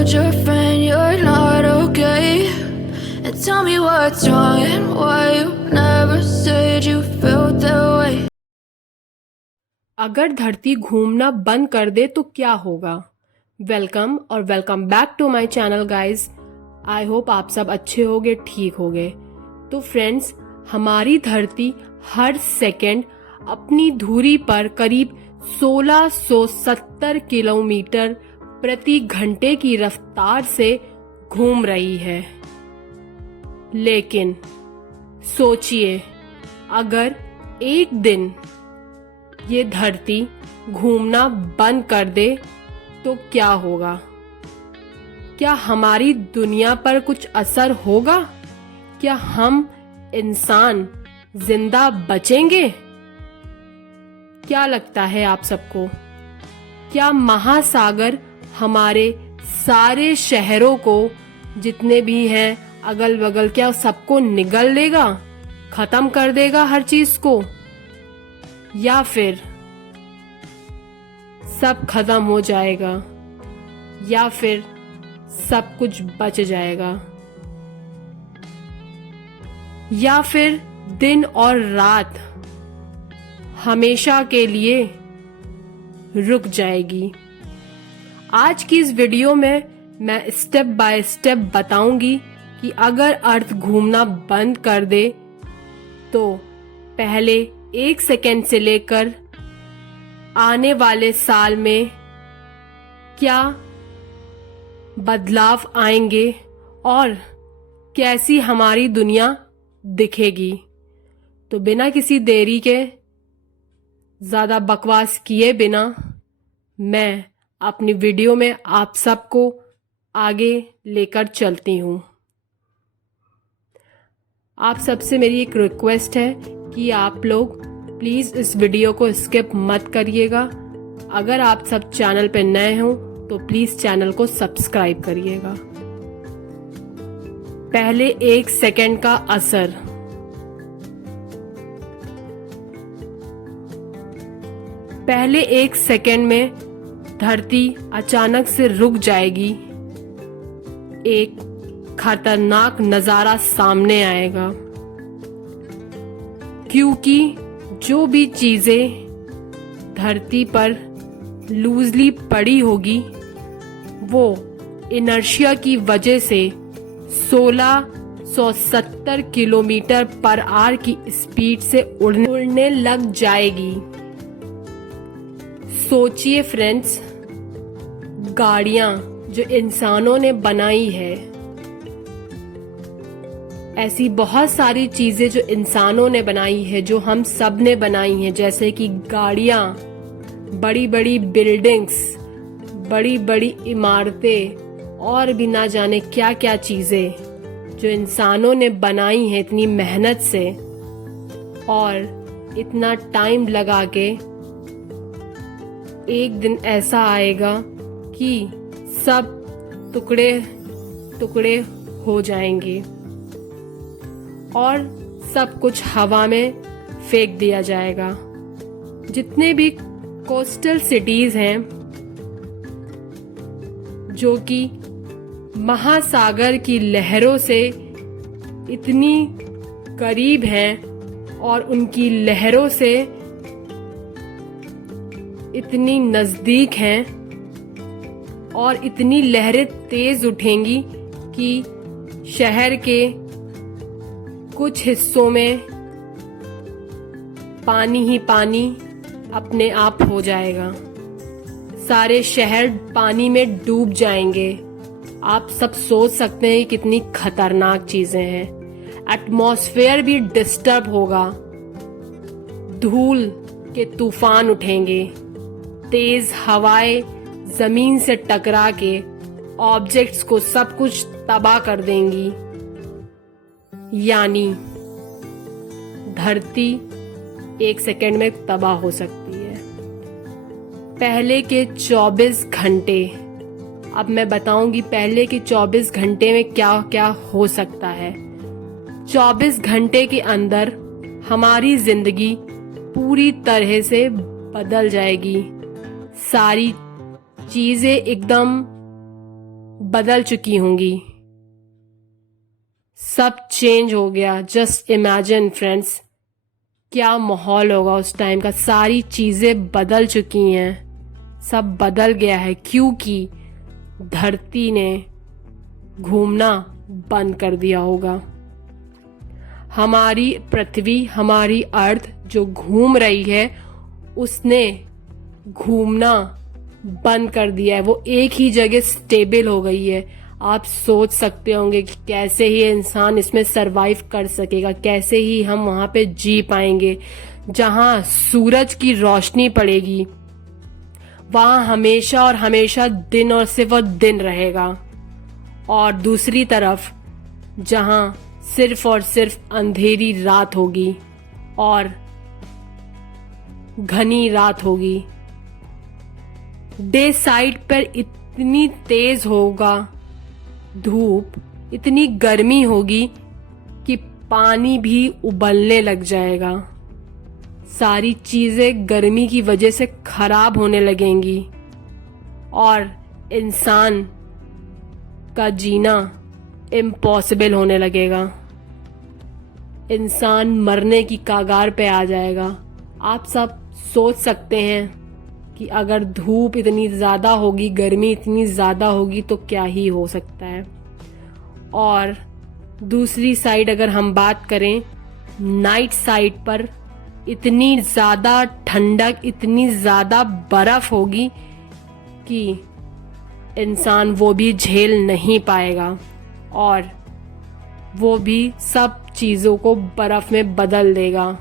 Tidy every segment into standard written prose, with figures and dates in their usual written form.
told your friend you're not okay, and tell me what's wrong and why you never said you felt that way. अगर धरती घूमना बंद कर दे तो क्या होगा। वेलकम और welcome back to my channel guys. I hope आप सब अच्छे होगे, ठीक होगे। तो फ्रेंड्स, हमारी धरती हर सेकंड अपनी धुरी पर करीब 1670 किलोमीटर प्रति घंटे की रफ्तार से घूम रही है। लेकिन सोचिए, अगर एक दिन ये धरती घूमना बंद कर दे तो क्या होगा। क्या हमारी दुनिया पर कुछ असर होगा? क्या हम इंसान जिंदा बचेंगे? क्या लगता है आप सबको? क्या महासागर हमारे सारे शहरों को, जितने भी हैं अगल बगल, क्या सबको निगल लेगा, खत्म कर देगा हर चीज को? या फिर सब खत्म हो जाएगा, या फिर सब कुछ बच जाएगा, या फिर दिन और रात हमेशा के लिए रुक जाएगी। आज की इस वीडियो में मैं स्टेप बाय स्टेप बताऊंगी कि अगर अर्थ घूमना बंद कर दे तो पहले 1 सेकेंड से लेकर आने वाले साल में क्या बदलाव आएंगे और कैसी हमारी दुनिया दिखेगी। तो बिना किसी देरी के, ज्यादा बकवास किए बिना, मैं अपनी वीडियो में आप सबको आगे लेकर चलती हूँ। आप सबसे मेरी एक रिक्वेस्ट है कि आप लोग प्लीज इस वीडियो को स्किप मत करिएगा। अगर आप सब चैनल पे नए हो तो प्लीज चैनल को सब्सक्राइब करिएगा। पहले 1 सेकेंड का असर। पहले 1 सेकेंड में धरती अचानक से रुक जाएगी। एक खतरनाक नजारा सामने आएगा, क्योंकि जो भी चीजें धरती पर लूजली पड़ी होगी वो इनर्शिया की वजह से 1670 किलोमीटर पर आवर की स्पीड से उड़ने लग जाएगी। सोचिए फ्रेंड्स, गाड़ियां जो इंसानों ने बनाई है, ऐसी बहुत सारी चीजें जो इंसानों ने बनाई है, जो हम सब ने बनाई हैं, जैसे कि गाड़ियां, बड़ी बड़ी बिल्डिंग्स, बड़ी बड़ी इमारतें और भी ना जाने क्या क्या चीजें जो इंसानों ने बनाई हैं इतनी मेहनत से और इतना टाइम लगा के। एक दिन ऐसा आएगा कि सब टुकड़े टुकड़े हो जाएंगे और सब कुछ हवा में फेंक दिया जाएगा। जितने भी कोस्टल सिटीज हैं जो कि महासागर की लहरों से इतनी करीब हैं और उनकी लहरों से इतनी नजदीक हैं और इतनी लहरें तेज उठेंगी कि शहर के कुछ हिस्सों में पानी ही पानी अपने आप हो जाएगा। सारे शहर पानी में डूब जाएंगे। आप सब सोच सकते हैं कितनी खतरनाक चीजें हैं। एटमॉस्फेयर भी डिस्टर्ब होगा, धूल के तूफान उठेंगे, तेज हवाएं जमीन से टकरा के ऑब्जेक्ट्स को सब कुछ तबाह कर देंगी। यानी धरती 1 सेकेंड में तबाह हो सकती है। पहले के 24 घंटे, अब मैं बताऊंगी पहले के 24 घंटे में क्या क्या हो सकता है। 24 घंटे के अंदर हमारी जिंदगी पूरी तरह से बदल जाएगी। सारी चीजें एकदम बदल चुकी होंगी। सब चेंज हो गया। जस्ट इमेजिन फ्रेंड्स, क्या माहौल होगा उस टाइम का। सारी चीजें बदल चुकी हैं, सब बदल गया है क्योंकि धरती ने घूमना बंद कर दिया होगा। हमारी पृथ्वी, हमारी अर्थ जो घूम रही है, उसने घूमना बंद कर दिया है। वो एक ही जगह स्टेबल हो गई है। आप सोच सकते होंगे कि कैसे ही इंसान इसमें सरवाइव कर सकेगा, कैसे ही हम वहां पे जी पाएंगे। जहां सूरज की रोशनी पड़ेगी वहां हमेशा और हमेशा दिन और सिर्फ और दिन रहेगा, और दूसरी तरफ जहां सिर्फ और सिर्फ अंधेरी रात होगी और घनी रात होगी। डे साइड पर इतनी तेज होगा धूप, इतनी गर्मी होगी कि पानी भी उबलने लग जाएगा। सारी चीजें गर्मी की वजह से खराब होने लगेंगी और इंसान का जीना इम्पॉसिबल होने लगेगा। इंसान मरने की कगार पे आ जाएगा। आप सब सोच सकते हैं कि अगर धूप इतनी ज़्यादा होगी, गर्मी इतनी ज़्यादा होगी तो क्या ही हो सकता है। और दूसरी साइड अगर हम बात करें, नाइट साइड पर इतनी ज़्यादा ठंडक, इतनी ज़्यादा बर्फ़ होगी कि इंसान वो भी झेल नहीं पाएगा और वो भी सब चीज़ों को बर्फ़ में बदल देगा।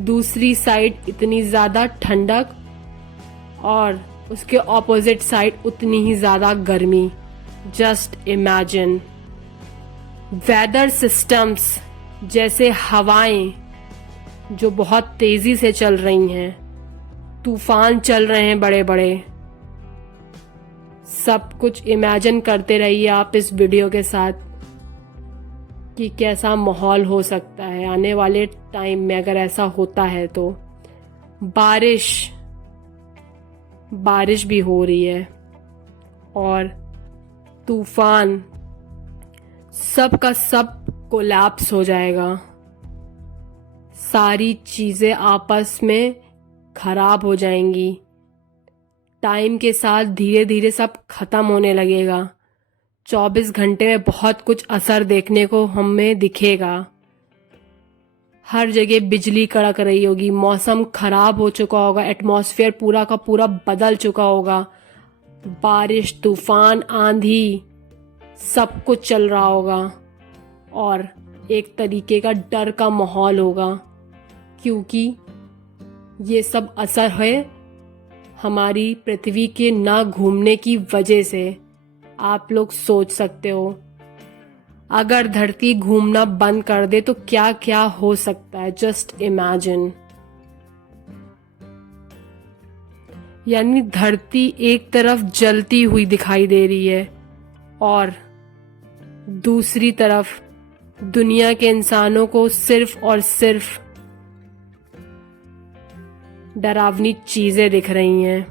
दूसरी साइड इतनी ज़्यादा ठंडक और उसके ऑपोजिट साइड उतनी ही ज़्यादा गर्मी। Just imagine. वेदर सिस्टम्स जैसे हवाएं जो बहुत तेज़ी से चल रही हैं, तूफान चल रहे हैं बड़े बड़े। सब कुछ इमेजिन करते रहिए आप इस वीडियो के साथ कि कैसा माहौल हो सकता है आने वाले टाइम में अगर ऐसा होता है तो। बारिश भी हो रही है और तूफान, सब का सब कोलैप्स हो जाएगा। सारी चीजें आपस में खराब हो जाएंगी। टाइम के साथ धीरे धीरे सब खत्म होने लगेगा। 24 घंटे में बहुत कुछ असर देखने को हमें दिखेगा। हर जगह बिजली कड़क रही होगी, मौसम खराब हो चुका होगा, एटमॉस्फेयर पूरा का पूरा बदल चुका होगा। बारिश, तूफान, आंधी, सब कुछ चल रहा होगा और एक तरीके का डर का माहौल होगा क्योंकि ये सब असर है हमारी पृथ्वी के ना घूमने की वजह से। आप लोग सोच सकते हो अगर धरती घूमना बंद कर दे तो क्या क्या हो सकता है। Just imagine. यानी धरती एक तरफ जलती हुई दिखाई दे रही है और दूसरी तरफ दुनिया के इंसानों को सिर्फ और सिर्फ डरावनी चीजें दिख रही हैं।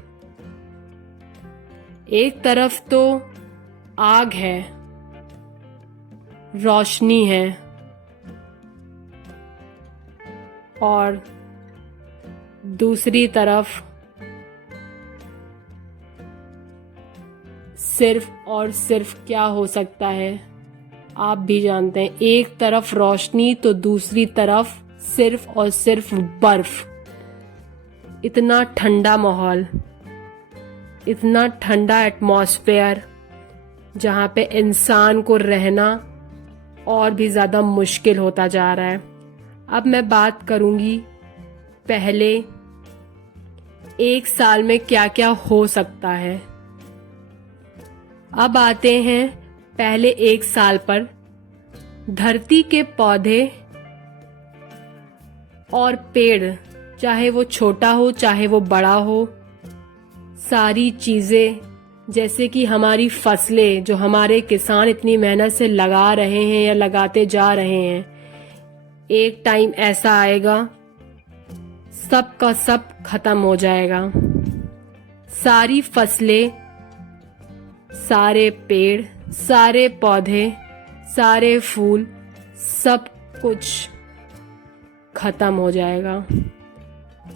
एक तरफ तो आग है, रोशनी है और दूसरी तरफ सिर्फ और सिर्फ क्या हो सकता है आप भी जानते हैं। एक तरफ रोशनी तो दूसरी तरफ सिर्फ और सिर्फ बर्फ। इतना ठंडा माहौल, इतना ठंडा एटमॉस्फेयर जहाँ पे इंसान को रहना और भी ज़्यादा मुश्किल होता जा रहा है। अब मैं बात करूँगी पहले एक साल में क्या क्या हो सकता है। अब आते हैं पहले एक साल पर। धरती के पौधे और पेड़, चाहे वो छोटा हो चाहे वो बड़ा हो, सारी चीज़ें जैसे कि हमारी फसलें जो हमारे किसान इतनी मेहनत से लगा रहे हैं या लगाते जा रहे हैं, एक टाइम ऐसा आएगा सब का सब खत्म हो जाएगा। सारी फसलें सारे पेड़, सारे पौधे, सारे फूल, सब कुछ खत्म हो जाएगा,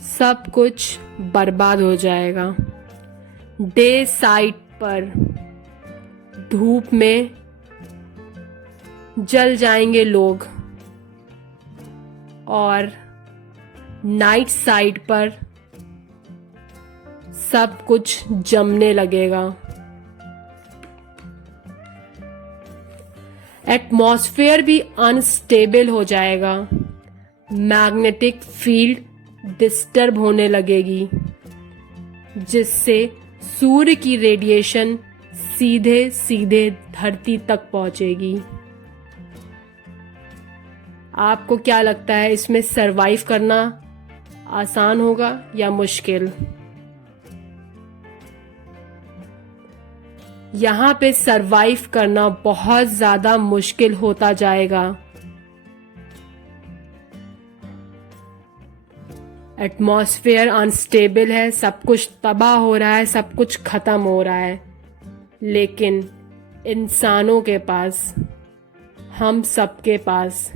सब कुछ बर्बाद हो जाएगा। डे साइड पर धूप में जल जाएंगे लोग और नाइट साइड पर सब कुछ जमने लगेगा। एटमॉस्फेयर भी अनस्टेबल हो जाएगा, मैग्नेटिक फील्ड डिस्टर्ब होने लगेगी, जिससे सूर्य की रेडिएशन सीधे सीधे धरती तक पहुंचेगी। आपको क्या लगता है, इसमें सरवाइव करना आसान होगा या मुश्किल? यहाँ पे सरवाइव करना बहुत ज्यादा मुश्किल होता जाएगा। एटमॉस्फेयर अनस्टेबल है, सब कुछ तबाह हो रहा है, सब कुछ खत्म हो रहा है, लेकिन इंसानों के पास, हम सबके पास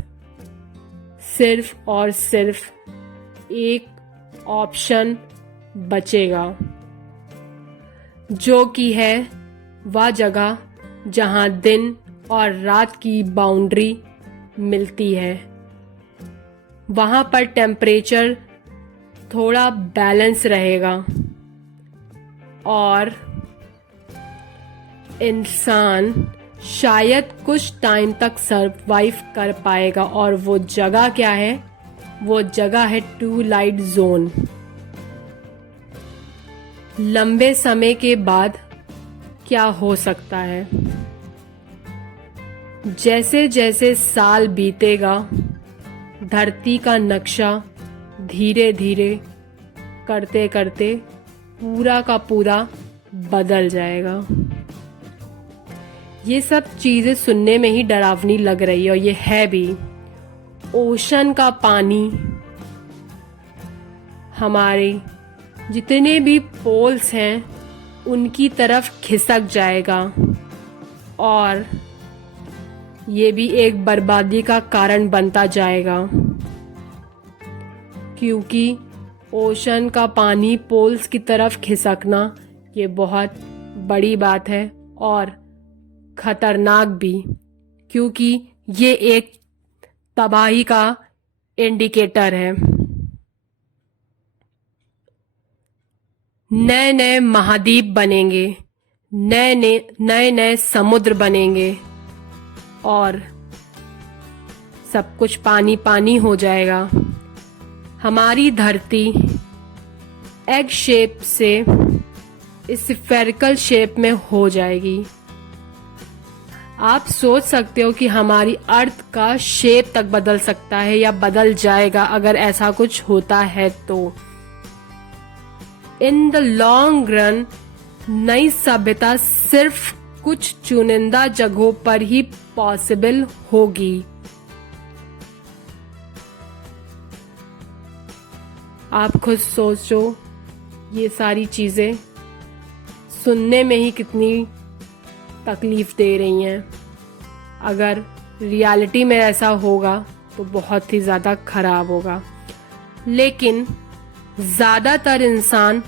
सिर्फ और सिर्फ एक ऑप्शन बचेगा, जो कि है वह जगह जहां दिन और रात की बाउंड्री मिलती है। वहां पर टेम्परेचर थोड़ा बैलेंस रहेगा और इंसान शायद कुछ टाइम तक सरवाइव कर पाएगा। और वो जगह क्या है? वो जगह है ट्विलाइट जोन। लंबे समय के बाद क्या हो सकता है? जैसे जैसे साल बीतेगा, धरती का नक्शा धीरे धीरे करते करते पूरा का पूरा बदल जाएगा। ये सब चीजें सुनने में ही डरावनी लग रही है, और ये है भी। ओशन का पानी हमारे जितने भी पोल्स हैं उनकी तरफ खिसक जाएगा, और ये भी एक बर्बादी का कारण बनता जाएगा, क्योंकि ओशन का पानी पोल्स की तरफ खिसकना ये बहुत बड़ी बात है और खतरनाक भी, क्योंकि ये एक तबाही का इंडिकेटर है। नए नए महाद्वीप बनेंगे, नए नए समुद्र बनेंगे और सब कुछ पानी पानी हो जाएगा। हमारी धरती एग शेप से स्फेरिकल शेप में हो जाएगी। आप सोच सकते हो कि हमारी अर्थ का शेप तक बदल सकता है या बदल जाएगा अगर ऐसा कुछ होता है तो। इन द लॉन्ग रन नई सभ्यता सिर्फ कुछ चुनिंदा जगहों पर ही पॉसिबल होगी। आप खुद सोचो, ये सारी चीजें सुनने में ही कितनी तकलीफ दे रही हैं। अगर रियलिटी में ऐसा होगा तो बहुत ही ज़्यादा खराब होगा। लेकिन ज़्यादातर इंसान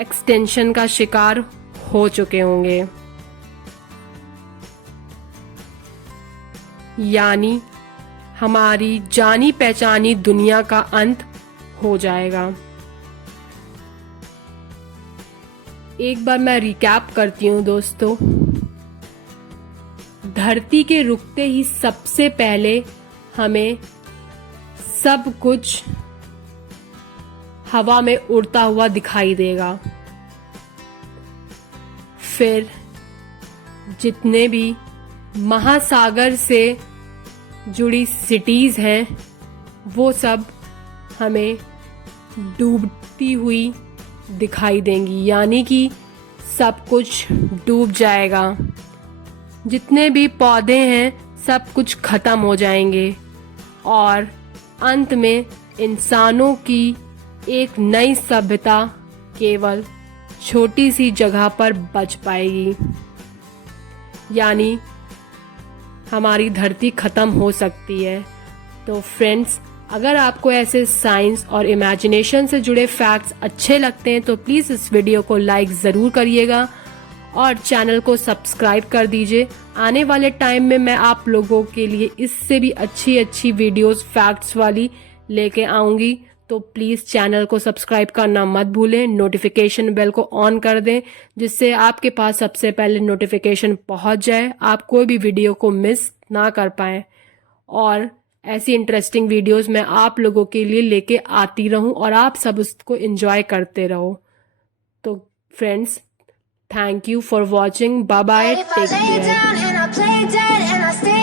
एक्सटेंशन का शिकार हो चुके होंगे, यानी हमारी जानी पहचानी दुनिया का अंत हो जाएगा। एक बार मैं रिकैप करती हूँ दोस्तों। धरती के रुकते ही सबसे पहले हमें सब कुछ हवा में उड़ता हुआ दिखाई देगा। फिर जितने भी महासागर से जुड़ी सिटीज हैं वो सब हमें डूबती हुई दिखाई देंगी, यानी कि सब कुछ डूब जाएगा। जितने भी पौधे हैं सब कुछ खत्म हो जाएंगे और अंत में इंसानों की एक नई सभ्यता केवल छोटी सी जगह पर बच पाएगी। यानी हमारी धरती ख़त्म हो सकती है। तो फ्रेंड्स, अगर आपको ऐसे साइंस और इमेजिनेशन से जुड़े फैक्ट्स अच्छे लगते हैं तो प्लीज़ इस वीडियो को लाइक ज़रूर करिएगा और चैनल को सब्सक्राइब कर दीजिए। आने वाले टाइम में मैं आप लोगों के लिए इससे भी अच्छी अच्छी वीडियोस फैक्ट्स वाली लेके आऊँगी, तो प्लीज़ चैनल को सब्सक्राइब करना मत भूलें। नोटिफिकेशन बेल को ऑन कर दें जिससे आपके पास सबसे पहले नोटिफिकेशन पहुंच जाए, आप कोई भी वीडियो को मिस ना कर पाएँ। और ऐसी इंटरेस्टिंग वीडियोस मैं आप लोगों के लिए लेके आती रहूं और आप सब उसको एंजॉय करते रहो। तो friends, thank you for watching. Bye bye, But if I take lay care. down and I play dead and I stay